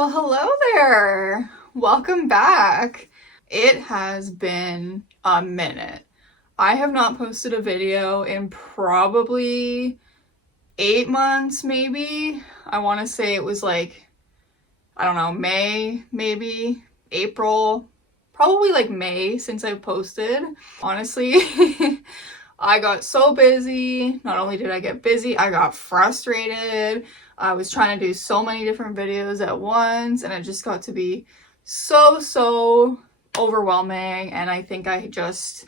Well, hello there. Welcome back. It has been a minute. I have not posted a video in probably 8 months, maybe. I want to say it was like, I don't know, May, maybe, April, probably like May since I've posted. Honestly, I got so busy. Not only did I get busy, I got frustrated. I was trying to do so many different videos at once, and it just got to be so overwhelming. And I think I just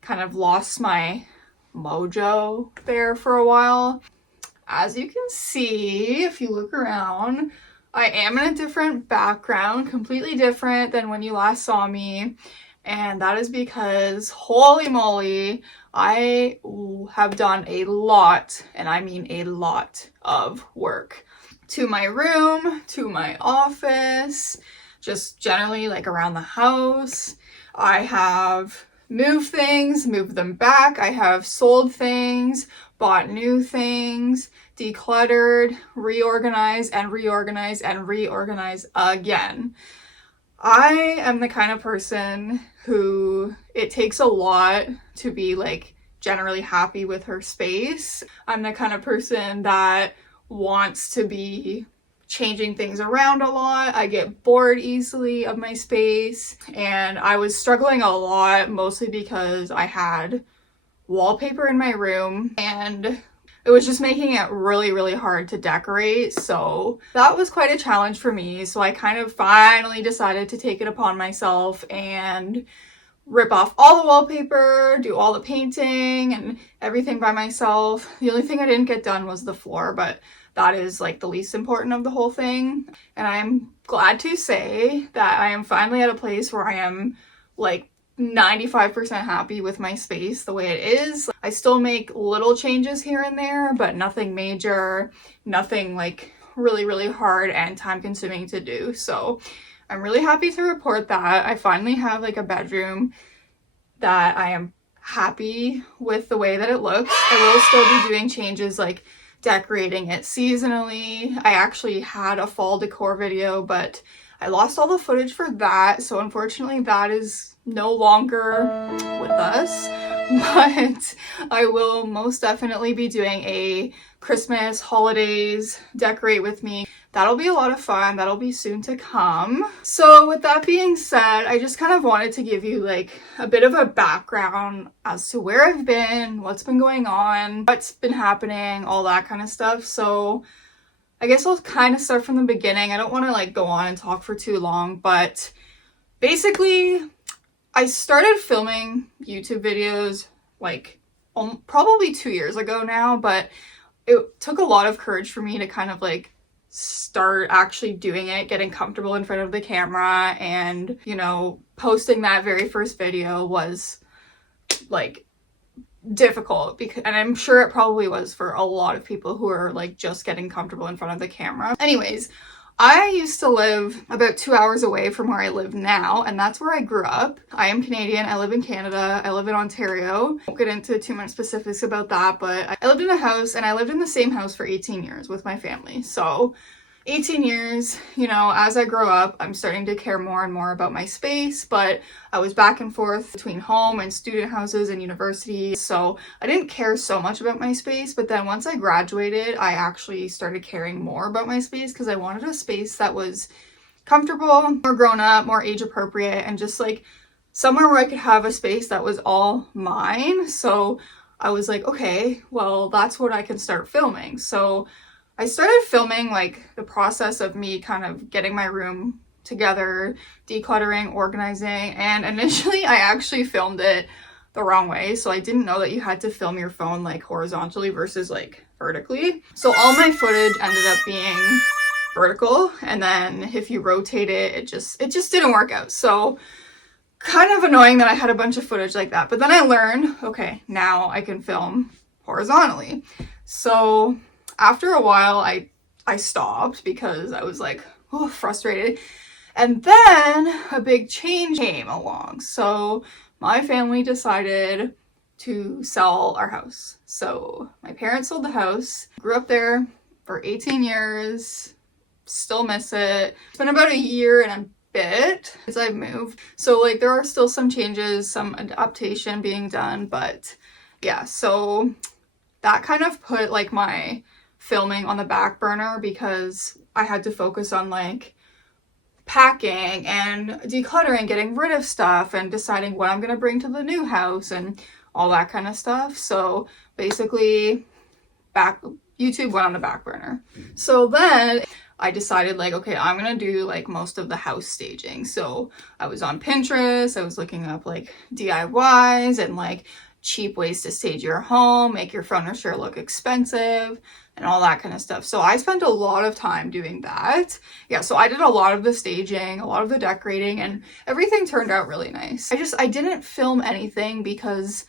kind of lost my mojo there for a while. As you can see, if you look around, I am in a different background, completely different than when you last saw me. And that is because, holy moly, I have done a lot, and I mean a lot of work to my room, to my office, just generally like around the house. I have moved things, moved them back. I have sold things, bought new things, decluttered, reorganized, and reorganized, and reorganized again. I am the kind of person who it takes a lot to be like generally happy with her space. I'm the kind of person that wants to be changing things around a lot. I get bored easily of my space, and I was struggling a lot mostly because I had wallpaper in my room and it was just making it really hard to decorate. So that was quite a challenge for me. So I kind of finally decided to take it upon myself and rip off all the wallpaper, do all the painting and everything by myself. The only thing I didn't get done was the floor, but that is like the least important of the whole thing. And I'm glad to say that I am finally at a place where I am like 95% happy with my space the way it is. I still make little changes here and there, but nothing major, nothing like really hard and time consuming to do. So I'm really happy to report that I finally have like a bedroom that I am happy with the way that it looks. I will still be doing changes like decorating it seasonally. I actually had a fall decor video, but I lost all the footage for that, so unfortunately that is no longer with us. But I will most definitely be doing a Christmas, holidays, decorate with me. That'll be a lot of fun. That'll be soon to come. So with that being said, I just kind of wanted to give you like a bit of a background as to where I've been, what's been going on, what's been happening, all that kind of stuff. So I guess I'll kind of start from the beginning. I don't want to like go on and talk for too long, but basically I started filming YouTube videos like probably 2 years ago now, but it took a lot of courage for me to kind of like start actually doing it, getting comfortable in front of the camera, and you know, posting that very first video was like difficult because, and I'm sure it probably was for a lot of people who are like just getting comfortable in front of the camera. Anyways, I used to live about 2 hours away from where I live now, and that's where I grew up. I am Canadian. I live in Canada. I live in Ontario. Won't get into too much specifics about that, but I lived in a house, and I lived in the same house for 18 years with my family. So 18 years, you know, as I grow up, I'm starting to care more and more about my space, but I was back and forth between home and student houses and university, so I didn't care so much about my space. But then once I graduated, I actually started caring more about my space because I wanted a space that was comfortable, more grown up, more age appropriate, and just like somewhere where I could have a space that was all mine. So I was like, okay, well, that's what I can start filming. So I started filming like the process of me kind of getting my room together, decluttering, organizing, and initially I actually filmed it the wrong way. So I didn't know that you had to film your phone like horizontally versus like vertically. So all my footage ended up being vertical, and then if you rotate it, it just didn't work out. So kind of annoying that I had a bunch of footage like that. But then I learned, okay, now I can film horizontally. So after a while, I stopped because I was like, oh, frustrated. And then a big change came along. So my family decided to sell our house. So my parents sold the house, grew up there for 18 years, still miss it. It's been about a year and a bit as I've moved, so like there are still some changes, some adaptation being done, but yeah, so that kind of put like my filming on the back burner because I had to focus on like packing and decluttering, getting rid of stuff and deciding what I'm gonna bring to the new house and all that kind of stuff. So basically YouTube went on the back burner. So then I decided like, okay, I'm gonna do like most of the house staging. So I was on Pinterest, I was looking up like DIYs and like cheap ways to stage your home, make your furniture look expensive and all that kind of stuff. So I spent a lot of time doing that. Yeah, so I did a lot of the staging, a lot of the decorating, and everything turned out really nice. I didn't film anything because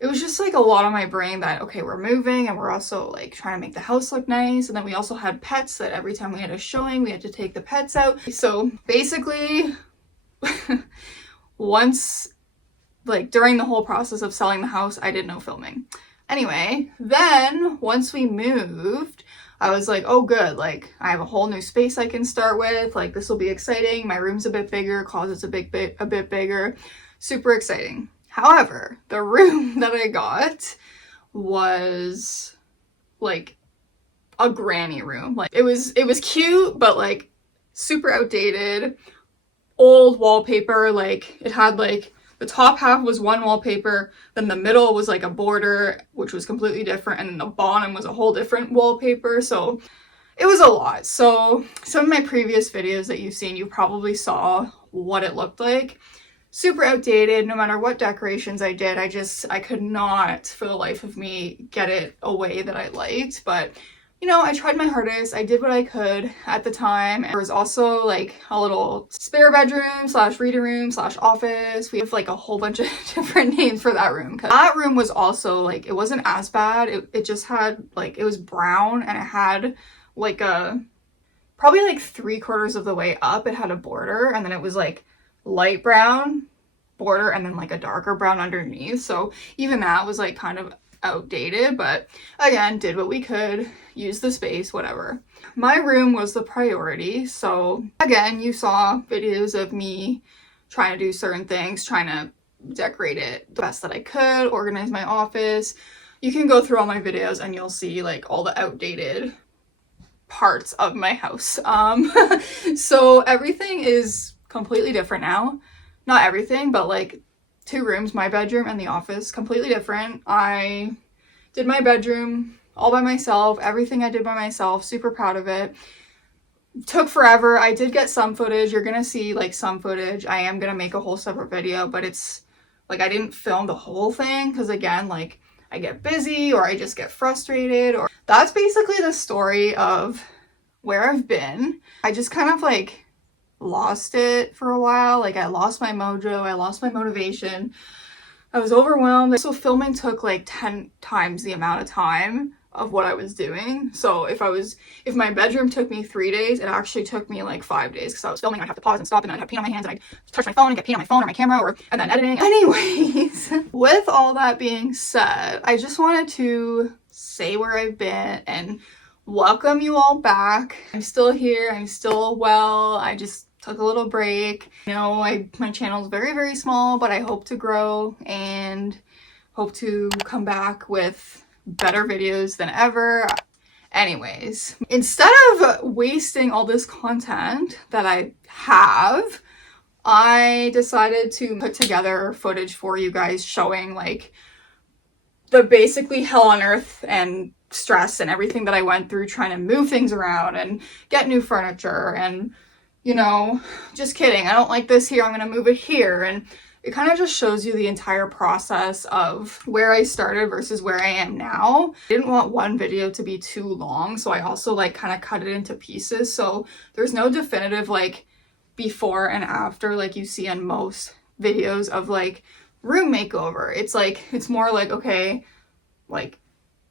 it was just like a lot on my brain that, okay, we're moving and we're also like trying to make the house look nice. And then we also had pets that every time we had a showing, we had to take the pets out. So basically, once, like during the whole process of selling the house, I did no filming. Anyway, then once we moved, I was like, oh good, like I have a whole new space I can start with. Like this will be exciting. My room's a bit bigger, closet's a bit bigger. Super exciting. However, the room that I got was like a granny room. Like it was cute, but like super outdated, old wallpaper. Like it had like the top half was one wallpaper, then the middle was like a border, which was completely different, and then the bottom was a whole different wallpaper. So it was a lot. So some of my previous videos that you've seen, you probably saw what it looked like. Super outdated. No matter what decorations I did, I could not for the life of me get it a way that I liked. But you know, I tried my hardest. I did what I could at the time. There was also like a little spare bedroom slash reading room slash office. We have like a whole bunch of different names for that room. That room was also like, it wasn't as bad. It just had like, it was brown and it had like probably like 3/4 of the way up, it had a border, and then it was like light brown border and then like a darker brown underneath. So even that was like kind of outdated, but again, did what we could, use the space, whatever. My room was the priority. So again, you saw videos of me trying to do certain things, trying to decorate it the best that I could, organize my office. You can go through all my videos and you'll see like all the outdated parts of my house. So everything is completely different now. Not everything, but like 2 rooms, my bedroom and the office, completely different. I did my bedroom all by myself, everything I did by myself, super proud of it. Took forever. I did get some footage. You're gonna see like some footage. I am gonna make a whole separate video, but it's like I didn't film the whole thing because again, like I get busy or I just get frustrated, or that's basically the story of where I've been. I just kind of like lost it for a while. Like I lost my mojo, I lost my motivation, I was overwhelmed. So filming took like 10 times the amount of time of what I was doing. So if my bedroom took me 3 days, it actually took me like 5 days because I was filming. I'd have to pause and stop, and then I'd have paint on my hands, and I'd touch my phone and get paint on my phone or my camera, and then editing. Anyways, with all that being said, I just wanted to say where I've been and welcome you all back. I'm still here, I'm still well. I just took a little break. You know, my channel is very, very small, but I hope to grow and hope to come back with better videos than ever. Anyways, instead of wasting all this content that I have, I decided to put together footage for you guys showing like the basically hell on earth and stress and everything that I went through trying to move things around and get new furniture, and you know, just kidding, I don't like this here, I'm gonna move it here. And it kind of just shows you the entire process of where I started versus where I am now. I didn't want one video to be too long, so I also like kind of cut it into pieces. So there's no definitive like before and after like you see on most videos of like room makeover. It's like, it's more like, okay, like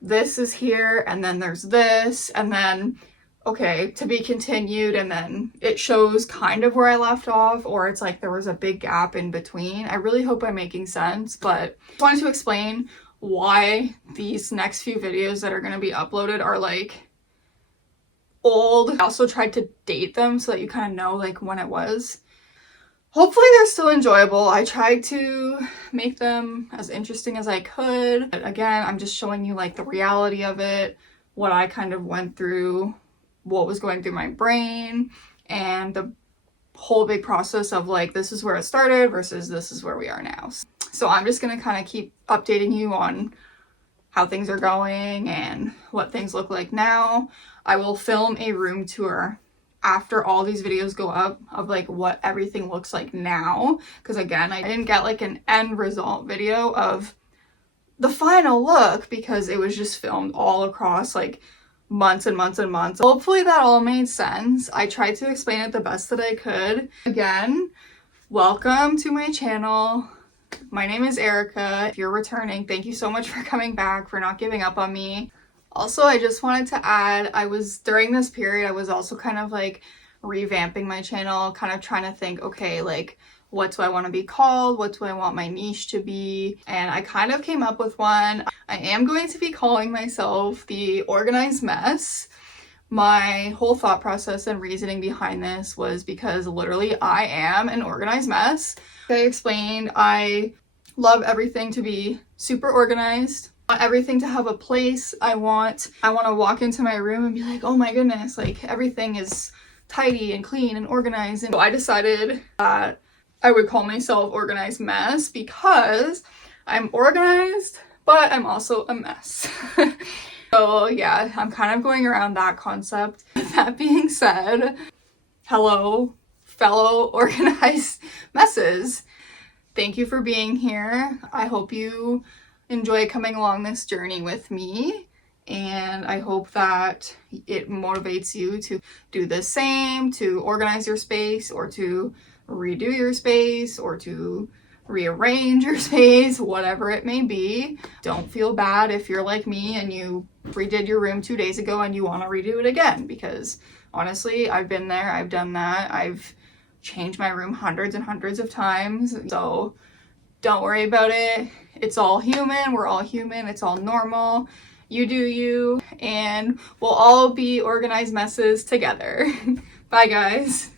this is here and then there's this and then okay, to be continued, and then it shows kind of where I left off, or it's like there was a big gap in between. I really hope I'm making sense, but I wanted to explain why these next few videos that are going to be uploaded are like old. I also tried to date them so that you kind of know like when it was. Hopefully they're still enjoyable. I tried to make them as interesting as I could. But again, I'm just showing you like the reality of it, what I kind of went through, what was going through my brain, and the whole big process of like, this is where it started versus this is where we are now. So I'm just gonna kind of keep updating you on how things are going and what things look like now. I will film a room tour after all these videos go up of like what everything looks like now, because again, I didn't get like an end result video of the final look because it was just filmed all across like months and months and months. Hopefully that all made sense. I tried to explain it the best that I could. Again, welcome to my channel. My name is Erica. If you're returning, thank you so much for coming back, for not giving up on me. Also, I just wanted to add, during this period, I was also kind of like revamping my channel, kind of trying to think, okay, like, what do I want to be called? What do I want my niche to be? And I kind of came up with one. I am going to be calling myself the Organized Mess. My whole thought process and reasoning behind this was because literally I am an organized mess. I explained I love everything to be super organized. I want everything to have a place. I want to walk into my room and be like, oh my goodness, like everything is tidy and clean and organized. And so I decided that I would call myself Organized Mess because I'm organized, but I'm also a mess. So yeah, I'm kind of going around that concept. That being said, hello, fellow organized messes. Thank you for being here. I hope you enjoy coming along this journey with me, and I hope that it motivates you to do the same, to organize your space, or to redo your space, or to rearrange your space, whatever it may be. Don't feel bad if you're like me and you redid your room 2 days ago and you want to redo it again, because honestly, I've been there, I've done that, I've changed my room hundreds and hundreds of times. So don't worry about it. It's all human. We're all human. It's all normal. You do you, and we'll all be organized messes together. Bye guys.